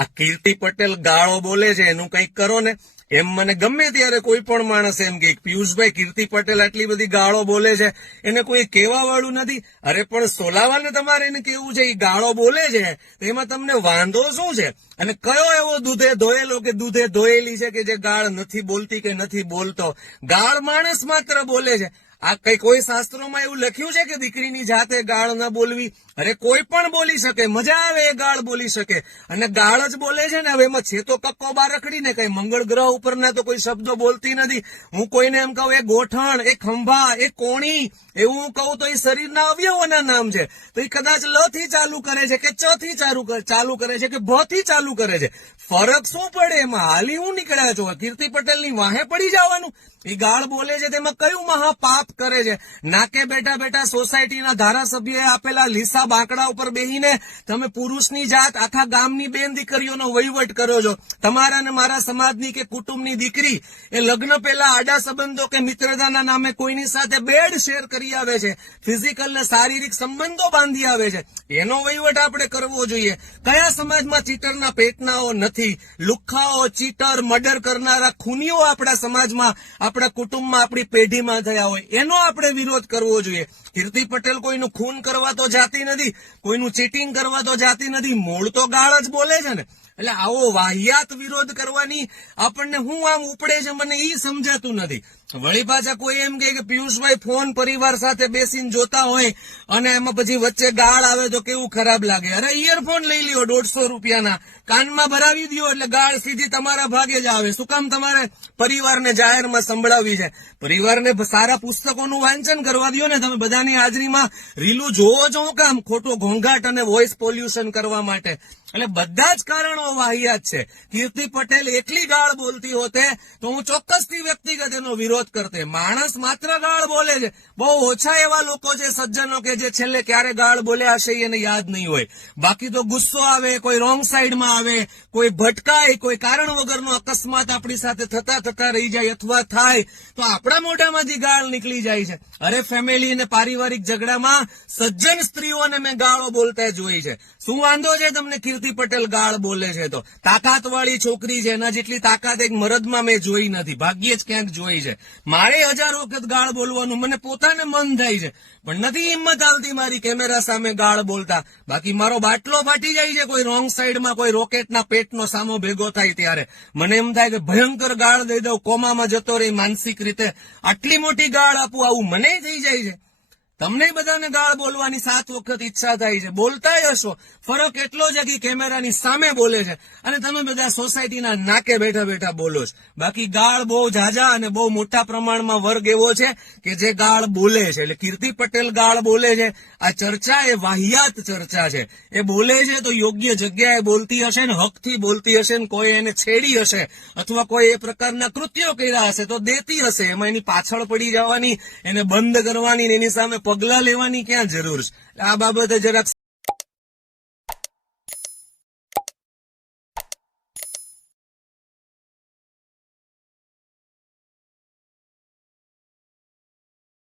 આ કીર્તિ પટેલ ગાળો બોલે છે એનું કંઈક કરો ને એમ મને ગમે ત્યારે કોઈ પણ માણસ એમ કે પિયુષભાઈ કીર્તિ પટેલ આટલી બધી ગાળો બોલે છે એને કોઈ કહેવા વાળું નથી અરે પણ સોલાવાને તમારે એને કેવું છે એ ગાળો બોલે છે તો એમાં તમને વાંધો શું છે અને કયો એવો દૂધે ધોયેલો કે દૂધે ધોયેલી છે કે જે ગાળ નથી બોલતી કે નથી બોલતો ગાળ માણસ માત્ર બોલે છે આ કઈ કોઈ શાસ્ત્રોમાં એવું લખ્યું છે કે દીકરીની જાતે ગાળ ન બોલવી અરે કોઈ પણ બોલી શકે મજા આવે એ ગાળ બોલી શકે અને ગાળ જ બોલે છે ને હવે એમાં છેતો કક્કો બારકડીને કઈ મંગળ ગ્રહ ઉપરના તો કોઈ શબ્દો બોલતી નથી હું કોઈને એમ કહું એ ગોઠણ એ ખંભા એ કોણી એવું હું કહું તો એ શરીરના અવયવોના નામ છે તો એ કદાચ લ થી ચાલુ કરે છે કે ચ થી ચાલુ કરે છે કે ભ થી ચાલુ કરે છે ફરક શું પડે એમાં હાલી હું નીકળ્યા છો કીર્તિ પટેલની વાહે પડી જવાનું એ ગાળ બોલે છે તેમાં કયું મહાપાપ કરે છે નાકે બેઠા બેઠા સોસાયટીના ધારાસભ્યએ આપેલા લીસા બાંકડા ઉપર બેહીને તમે પુરુષની જાત આખા ગામની બેન દીકરીઓનો વહીવટ કરો છો તમારા ને મારા સમાજની કે કુટુંબની દીકરી એ લગ્ન પહેલા આડા સંબંધો કે મિત્રતાના નામે કોઈની સાથે બેડ શેર કરી આવે છે ફિઝિકલ ને શારીરિક સંબંધો બાંધી આવે છે એનો વહીવટ આપણે કરવો જોઈએ કયા સમાજમાં ચીટરના પેટનાઓ નથી લુખ્ખાઓ ચીટર મર્ડર કરનારા ખૂનીઓ આપણા સમાજમાં આપણા કુટુંબમાં આપણી પેઢીમાં થયા હોય એનો આપણે વિરોધ કરવો જોઈએ કીર્તિ પટેલ કોઈનું ખૂન કરવા તો જાતી નથી કોઈનું ચીટિંગ કરવા તો જાતી નથી મૂળ તો ગાળ જ બોલે છે ને એટલે આવો વાહિયાત વિરોધ કરવાની આપણને હું આમ ઉપડે છે મને એ સમજાતું નથી વળી પાછા કોઈ એમ કે પિયુષભાઈ ફોન પરિવાર સાથે બેસીને જોતા હોય અને એમાં પછી વચ્ચે ગાળ આવે તો કેવું ખરાબ લાગે અરે ઇયરફોન લઈ લ્યો દોઢસો રૂપિયાના કાનમાં ભરાવી દો એટલે ગાળ સીધી તમારા ભાગે જ આવે શું કામ તમારે પરિવારને જાહેરમાં સંભળાવવી છે પરિવારને સારા પુસ્તકોનું વાંચન કરવા દો ને તમે બધાની હાજરીમાં રીલું જોવો છો કામ ખોટો ઘોંઘાટ અને વોઇસ પોલ્યુશન કરવા માટે એટલે બધા જ કારણો વાહિયાત છે કીર્તિ પટેલ એકલી ગાળ બોલતી હોતે તો હું ચોક્કસથી વ્યક્તિગત એનો વિરોધ કરતે માણસ માત્ર ગાળ બોલે છે બહુ ઓછા એવા લોકો છે સજ્જનો કે જે છેલ્લે ક્યારે ગાળ બોલ્યા હશે એને યાદ નહીં હોય બાકી તો ગુસ્સો આવે કોઈ રોંગ સાઈડમાં આવે કોઈ ભટકાય કોઈ કારણ વગરનો અકસ્માત આપણી સાથે થતા થતા રહી જાય અથવા થાય તો આપણા મોઢામાંથી ગાળ નીકળી જાય છે અરે ફેમિલી અને પારિવારિક ઝઘડામાં સજ્જન સ્ત્રીઓને મેં ગાળો બોલતા જોઈ છે શું વાંધો છે તમને કીર્તિ ભારતી પટેલ ગાળ બોલે છે તો તાકાત વાળી છોકરી છે એના જેટલી તાકાત એક મરદમાં મેં જોઈ નથી ભાગ્યે જ ક્યાંક જોઈ છે મારે હજાર વખત ગાળ બોલવાનું મને પોતાને મન થાય છે પણ નથી હિંમત આવતી મારી કેમેરા સામે ગાળ બોલતા બાકી મારો બાટલો ફાટી જાય છે કોઈ રોંગ સાઈડમાં કોઈ રોકેટના પેટનો સામો ભેગો થાય ત્યારે મને એમ થાય કે ભયંકર ગાળ દઈ દઉં કોમામાં જતો રહી માનસિક રીતે આટલી મોટી ગાળ આપું આવું મને થઈ જાય છે તમને બધાને ગાળ બોલવાની સાત વખત ઈચ્છા થાય છે બોલતા હશો ફરક એટલો જ કે કેમેરાની સામે બોલે છે અને તમે બધા સોસાયટીના નાકે બેઠા બેઠા બોલો છો બાકી ગાળ બહુ ઝાઝા અને બહુ મોટા પ્રમાણમાં વર્ગ એવો છે કે જે ગાળ બોલે છે એટલે કીર્તિ પટેલ ગાળ બોલે છે આ ચર્ચા એ વાહિયાત ચર્ચા છે એ બોલે છે તો યોગ્ય જગ્યાએ બોલતી હશે ને હકથી બોલતી હશે ને કોઈ એને છેડી હશે અથવા કોઈ એ પ્રકારના કૃત્યો કર્યા હશે તો દેતી હશે એમાં એની પાછળ પડી જવાની એને બંધ કરવાની એની સામે પગલા લેવાની ક્યાં જરૂર છે આ બાબતે જરાક